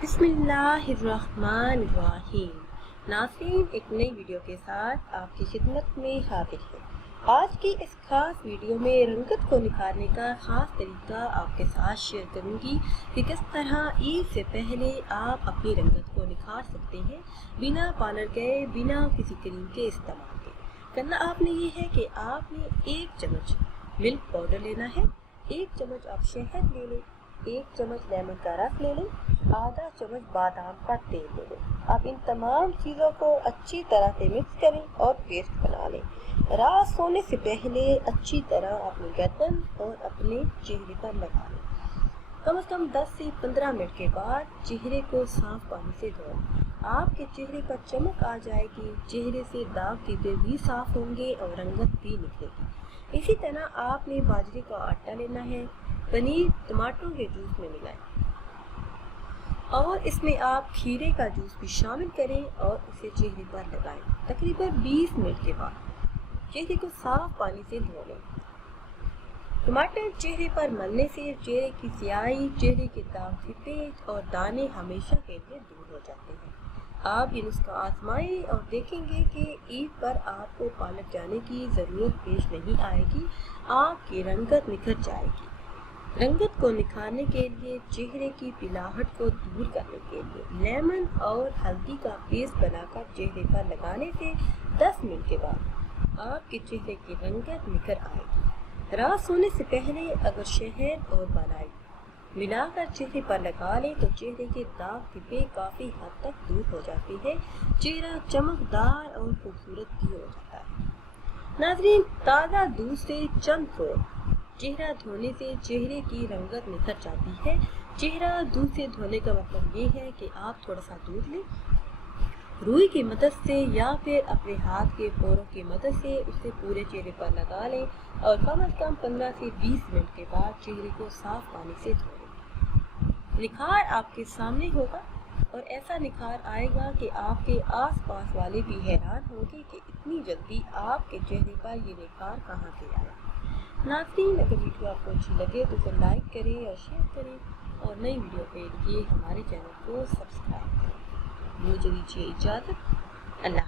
बिस्मिल्लाहिर्रहमानिर्रहीम। नाज़रीन, एक नई वीडियो के साथ आपकी खिदमत में हाजिर है। आज की इस खास वीडियो में रंगत को निखारने का ख़ास तरीका आपके साथ शेयर करूंगी कि किस तरह ईद से पहले आप अपनी रंगत को निखार सकते हैं बिना पार्लर गए, बिना किसी क्रीम के इस्तेमाल के। करना आपने ये है कि आपने 1 चम्मच मिल्क पाउडर लेना है, 1 चम्मच आप शहद ले लें, 1 चम्मच लेमन का रस ले लें, आधा चम्मच बादाम का तेल ले लें। आप इन तमाम चीज़ों को अच्छी तरह से मिक्स करें और पेस्ट बना लें। रात सोने से पहले अच्छी तरह अपनी गर्दन और अपने चेहरे पर लगा लें। कम से कम 10 से 15 मिनट के बाद चेहरे को साफ पानी से धोएं। आपके चेहरे पर चमक आ जाएगी, चेहरे से दाग धब्बे भी साफ होंगे और रंगत भी निकलेगी। इसी तरह आपने बाजरे का आटा लेना है, पनीर टमाटरों के जूस में मिलाएं और इसमें आप खीरे का जूस भी शामिल करें और इसे चेहरे पर लगाएं। तकरीबन 20 मिनट के बाद चेहरे को साफ पानी से धो लें। टमाटर चेहरे पर मलने से चेहरे की स्याही, चेहरे के दाग धब्बे और दाने हमेशा के लिए दूर हो जाते हैं। आप ये नुस्खा आजमाएं और देखेंगे कि ईद पर आपको पार्लर जाने की ज़रूरत पेश नहीं आएगी, आपकी रंगत निखर जाएगी। रंगत को निखारने के लिए, चेहरे की पिलाहट को दूर करने के लिए लेमन और हल्दी का पेस्ट बनाकर चेहरे पर लगाने से 10 मिनट के बाद आपके चेहरे की रंगत निखर आएगी। रात सोने से पहले अगर शहद और मलाई मिलाकर चेहरे पर लगा लें तो चेहरे के दाग धब्बे काफ़ी हद तक दूर हो जाते हैं, चेहरा चमकदार और खूबसूरत भी हो जाता है। नाज़रीन, ताज़ा दूध से चंद फूंद चेहरा धोने से चेहरे की रंगत निखर जाती है। चेहरा दूध से धोने का मतलब ये है कि आप थोड़ा सा दूध लें, रुई की मदद से या फिर अपने हाथ के पोरों की मदद से उसे पूरे चेहरे पर लगा लें और कम से कम 15 से 20 मिनट के बाद चेहरे को साफ पानी से धो लें। निखार आपके सामने होगा और ऐसा निखार आएगा कि आपके आसपास वाले भी हैरान होंगे कि इतनी जल्दी आपके चेहरे पर ये निखार कहाँ से आया। नाज़रीन, अगर वीडियो आपको अच्छी लगे तो इसे लाइक करें और शेयर करें और नई वीडियो के लिए हमारे चैनल को सब्सक्राइब करें। मुझे दीजिए इजाज़त। अल्लाह।